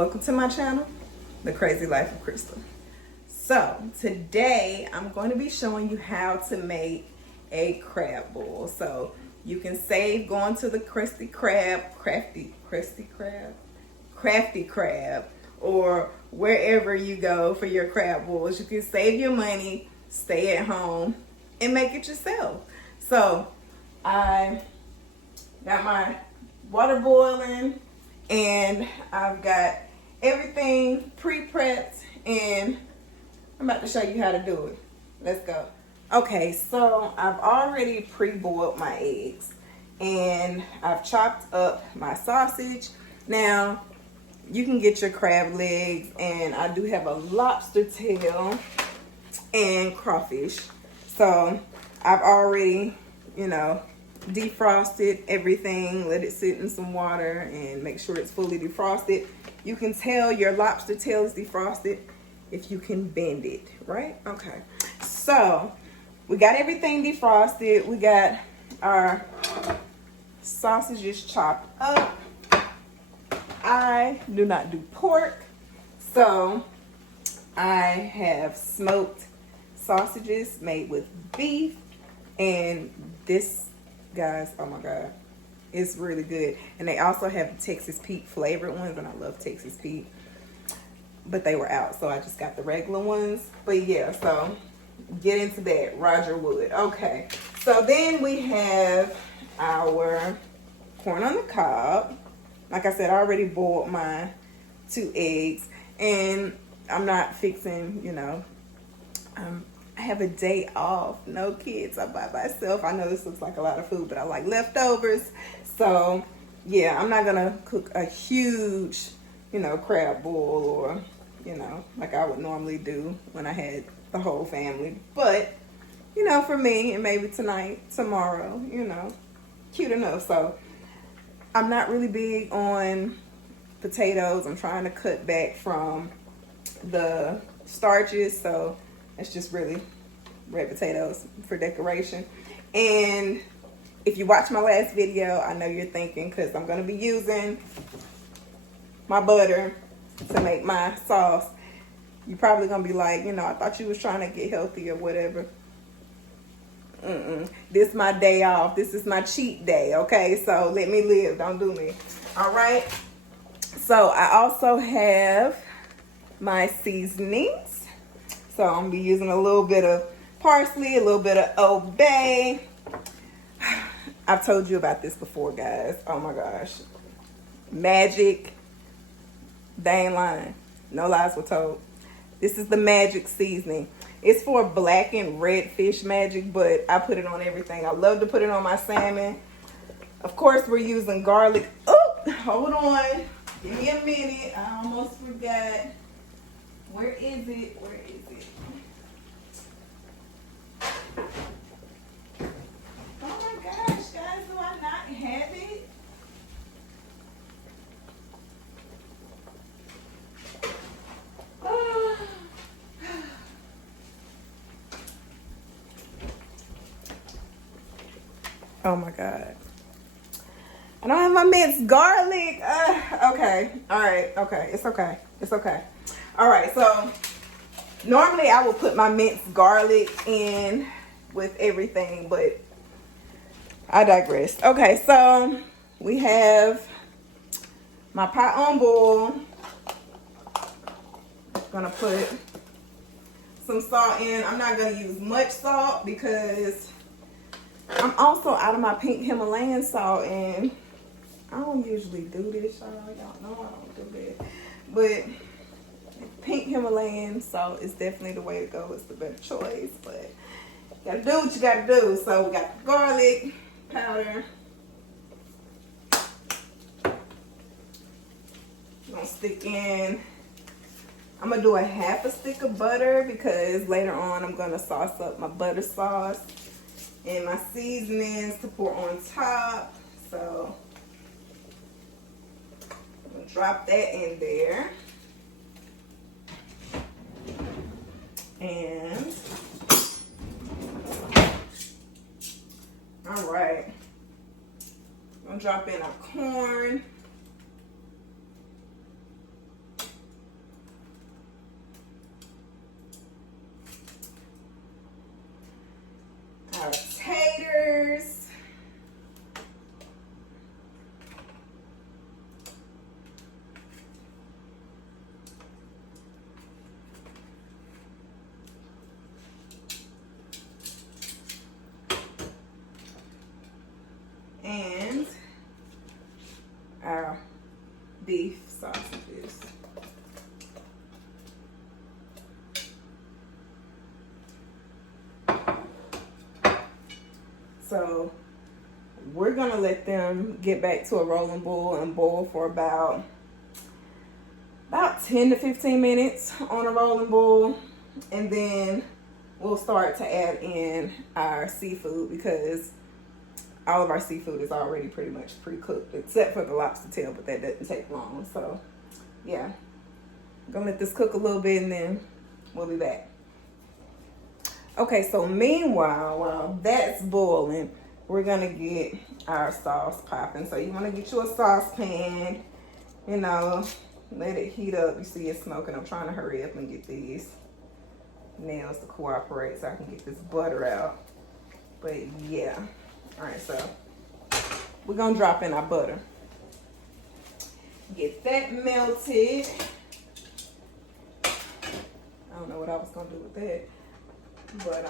welcome to my channel, The Crazy Life of Crystal. So today I'm going to be showing you how to make a crab bowl. So you can save going to the Krusty Krab, or wherever you go for your crab bowls. You can save your money, stay at home, and make it yourself. So I got my water boiling, and I've got everything pre-prepped, and I'm about to show you how to do it. Let's go. Okay, so I've already pre-boiled my eggs, and I've chopped up my sausage. Now, you can get your crab legs, and I do have a lobster tail and crawfish. So I've already, defrosted everything, let it sit in some water and make sure it's fully defrosted. You can tell your lobster tail is defrosted if you can bend it, right? Okay, so we got everything defrosted. We got our sausages chopped up. I do not do pork, so I have smoked sausages made with beef, and this, guys, oh my god, it's really good. And they also have the Texas Pete flavored ones, and I love Texas Pete, but they were out, so I just got the regular ones. But yeah, so get into that. Roger Wood. Okay, so then we have our corn on the cob. Like I said, I already boiled my 2 eggs, and I'm not fixing, I have a day off, no kids, I'm by myself. I know this looks like a lot of food, but I like leftovers. So yeah, I'm not gonna cook a huge, crab bowl, or, like I would normally do when I had the whole family. But, for me, and maybe tonight, tomorrow, cute enough. So I'm not really big on potatoes. I'm trying to cut back from the starches, so it's just really red potatoes for decoration. And if you watch my last video, I know you're thinking, because I'm going to be using my butter to make my sauce, you're probably going to be like, I thought you was trying to get healthy or whatever. This is my day off. This is my cheat day, okay? So let me live. Don't do me. All right? So I also have my seasonings. So I'm going to be using a little bit of parsley, a little bit of Old Bay. I've told you about this before, guys. Oh my gosh. Magic. They ain't lying. No lies were told. This is the magic seasoning. It's for black and red fish magic, but I put it on everything. I love to put it on my salmon. Of course, we're using garlic. Oh, hold on. Give me a minute. I almost forgot. Where is it? Where is it? Oh my gosh, guys, do I not have it? Oh my god. I don't have my minced garlic. Okay. All right. Okay. It's okay. It's okay. All right. So normally I will put my minced garlic in with everything, but I digress. Okay. So we have my pot on boil. Gonna put some salt in. I'm not gonna use much salt because I'm also out of my pink Himalayan salt, and I don't usually do this, y'all. Y'all know I don't do that. But pink Himalayan salt is definitely the way to go. It's the better choice, but you gotta do what you gotta do. So we got the garlic powder. I'm gonna stick in, I'm gonna do a half a stick of butter, because later on I'm gonna sauce up my butter sauce and my seasonings to pour on top. So I'm gonna drop that in there. And all right, I'm gonna drop in our corn. beef sausages. So we're gonna let them get back to a rolling boil and boil for about 10 to 15 minutes on a rolling boil, and then we'll start to add in our seafood because all of our seafood is already pretty much pre-cooked except for the lobster tail, but that doesn't take long. So yeah, I'm gonna let this cook a little bit and then we'll be back. Okay, so meanwhile, while that's boiling, we're gonna get our sauce popping. So you wanna get you a saucepan, you know, let it heat up. You see it smoking. I'm trying to hurry up and get these nails to cooperate so I can get this butter out. But yeah, all right, so we're gonna drop in our butter. Get that melted. I don't know what I was gonna do with that. But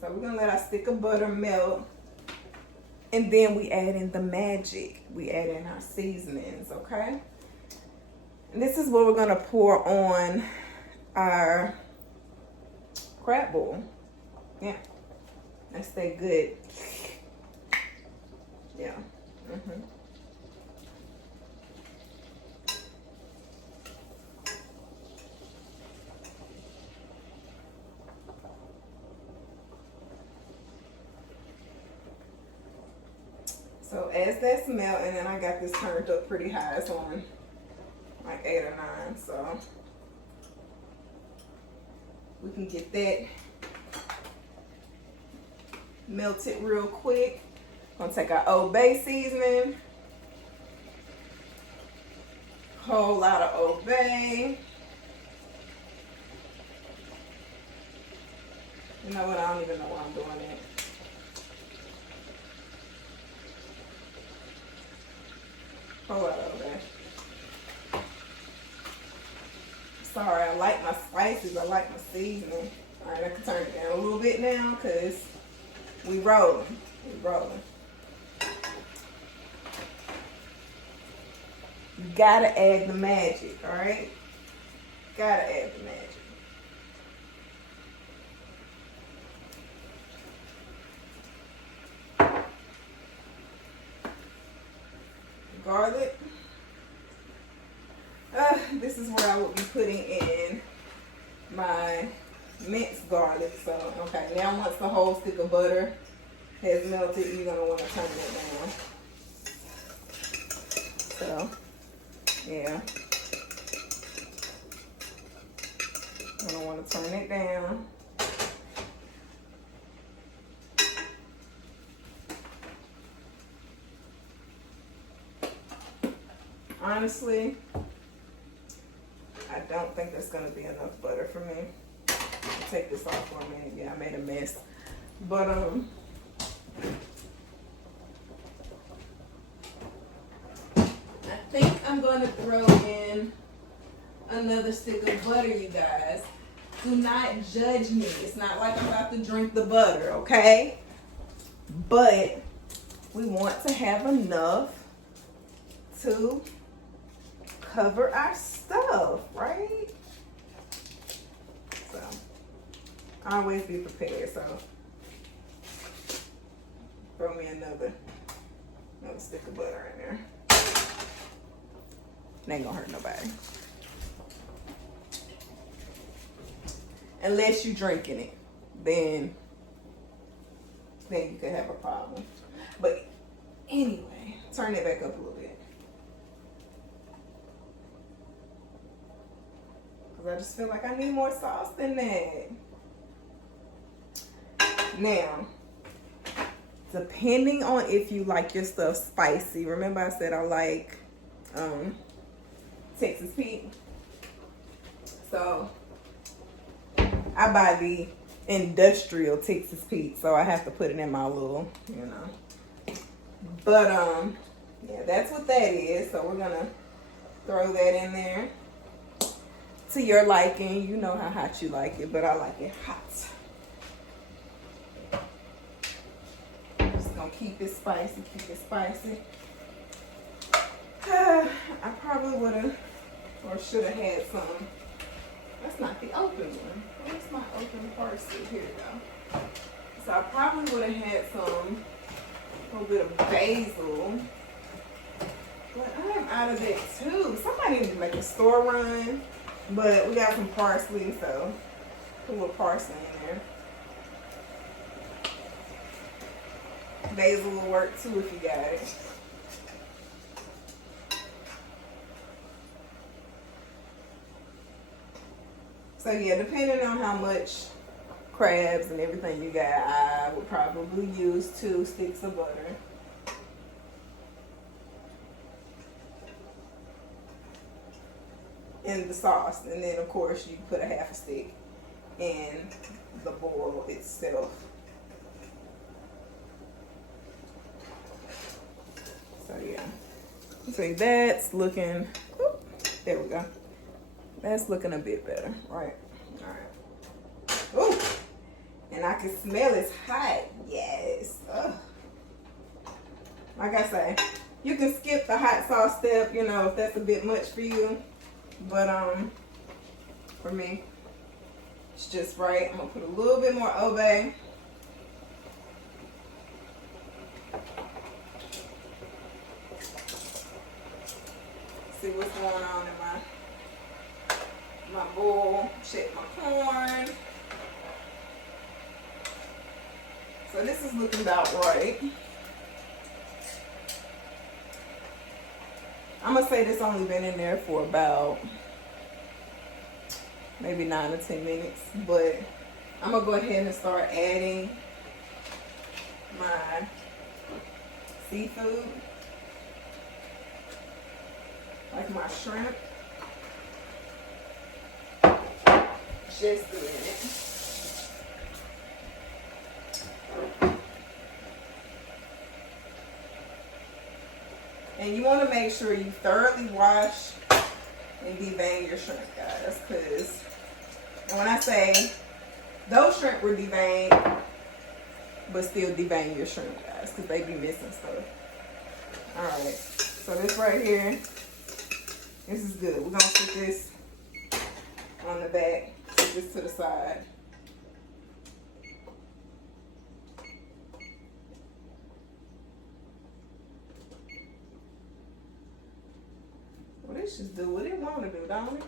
so we're gonna let our stick of butter melt, and then we add in the magic. We add in our seasonings, okay? And this is what we're gonna pour on our crab bowl. Yeah, that's that good. Yeah. So as that's melting, and I got this turned up pretty high, it's on like 8 or 9, so we can get that melted real quick. Gonna take our Old Bay seasoning, whole lot of Old Bay. You know what? I don't even know why I'm doing it. Whole lot of Old Bay. Sorry, I like my spices. I like my seasoning. All right, I can turn it down a little bit now because we rolling. We rolling. You gotta add the magic, all right? Gotta add the magic. Garlic. This is where I will be putting in my minced garlic. So, okay, now once the whole stick of butter has melted, you're gonna want to turn it down. So, yeah. I don't want to turn it down. Honestly, I don't think that's going to be enough butter for me. I'll take this off for a minute. Yeah, I made a mess. But, I think I'm going to throw in another stick of butter, you guys. Do not judge me. It's not like I'm about to drink the butter, okay? But we want to have enough to cover our stuff, right? So, always be prepared. So, throw me another stick of butter in there. It ain't gonna hurt nobody. Unless you're drinking it, then you could have a problem. But anyway, turn it back up a little bit. I just feel like I need more sauce than that. Now, depending on if you like your stuff spicy, remember I said I like Texas Pete. So I buy the industrial Texas Pete, so I have to put it in my little, you know. But yeah, that's what that is. So we're gonna throw that in there. To your liking, you know how hot you like it, but I like it hot. Just gonna keep it spicy, keep it spicy. I probably would have or should have had some. That's not the open one. Where's my open parsley? Here we go. So I probably would have had some, a little bit of basil. But I am out of that too. Somebody needs to make a store run. But we got some parsley, so put a little parsley in there. Basil will work too if you got it. So yeah, depending on how much crabs and everything you got, I would probably use 2 sticks of butter. In the sauce, and then of course you put a half a stick in the boil itself. So yeah, so that's looking, there we go. That's looking a bit better, right? All right. Ooh, and I can smell it's hot. Yes. Ugh. Like I say, you can skip the hot sauce step, you know, if that's a bit much for you. But for me, it's just right. I'm gonna put a little bit more Obey. See what's going on in my bowl. Check my corn. So this is looking about right. I'm gonna say this only been in there for about maybe 9 or 10 minutes, but I'm gonna go ahead and start adding my seafood, like my shrimp. Just a minute. And you want to make sure you thoroughly wash and devein your shrimp, guys, because when I say those shrimp were deveined, but still devein your shrimp, guys, because they be missing stuff. All right, so this right here, this is good. We're gonna put this on the back, put this to the side. Let's just do what it want to do, don't it?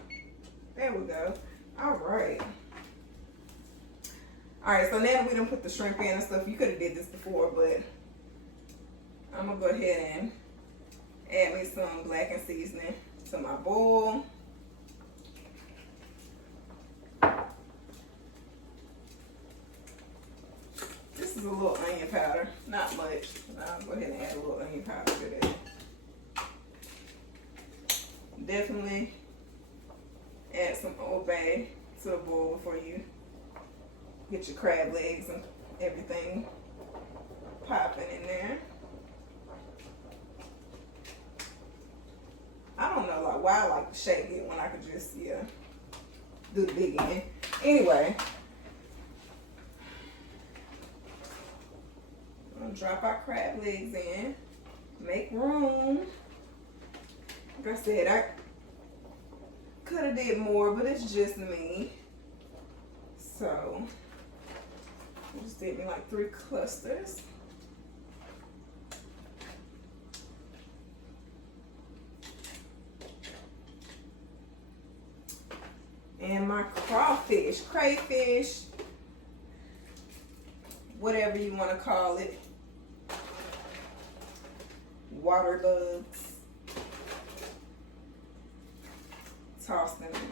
There we go. All right. All right, so now that we done put the shrimp in and stuff, you could have did this before, but I'm going to go ahead and add me some blackened seasoning to my bowl. This is a little onion powder, not much. I'll go ahead and add a little onion powder to that. Definitely add some Old Bay to the bowl before you get your crab legs and everything popping in there. I don't know like why I like to shake it when I could just do the big end. Anyway, I'm gonna drop our crab legs in, make room. Like I said, I could have did more, but it's just me. So, I just did me like 3 clusters. And my crawfish, crayfish, whatever you want to call it, water bugs. Toss them in there.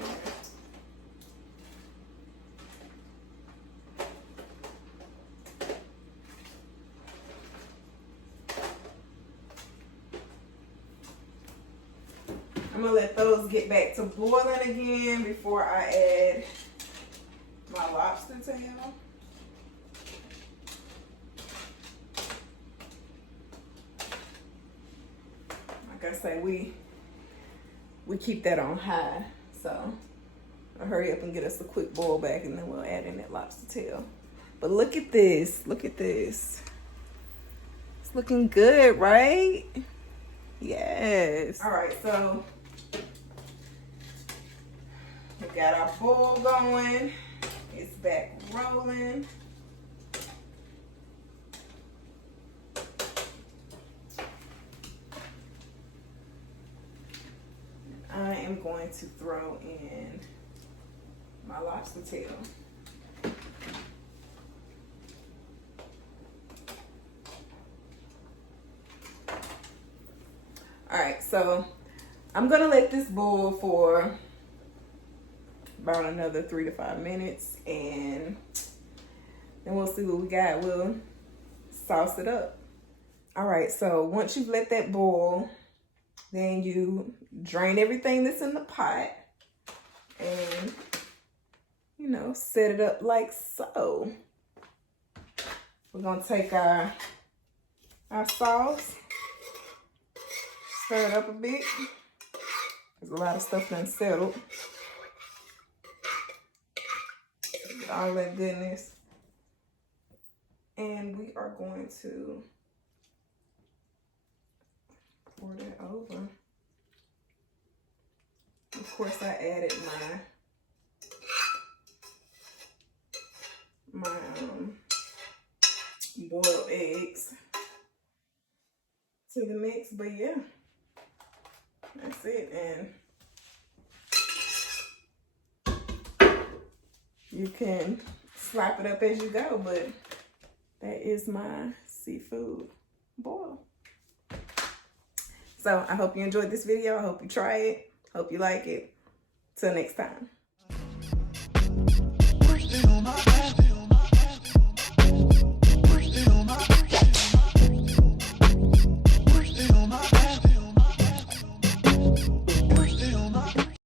I'm gonna let those get back to boiling again before I add my lobster tail. Like I say, we keep that on high, so I'll hurry up and get us a quick boil back, and then we'll add in that lobster tail. But look at this, look at this. It's looking good, right? Yes. All right, so we got our bowl going. It's back rolling. I am going to throw in my lobster tail. All right, so I'm gonna let this boil for about another 3 to 5 minutes, and then we'll see what we got. We'll sauce it up. All right, so once you've let that boil, then you drain everything that's in the pot and, you know, set it up like so. We're gonna take our sauce, stir it up a bit. There's a lot of stuff done settled. Get all that goodness. And we are going to pour that over. Of course, I added my boiled eggs to the mix, but yeah, that's it. And you can slap it up as you go, but that is my seafood boil. So I hope you enjoyed this video. I hope you try it. Hope you like it. Till next time.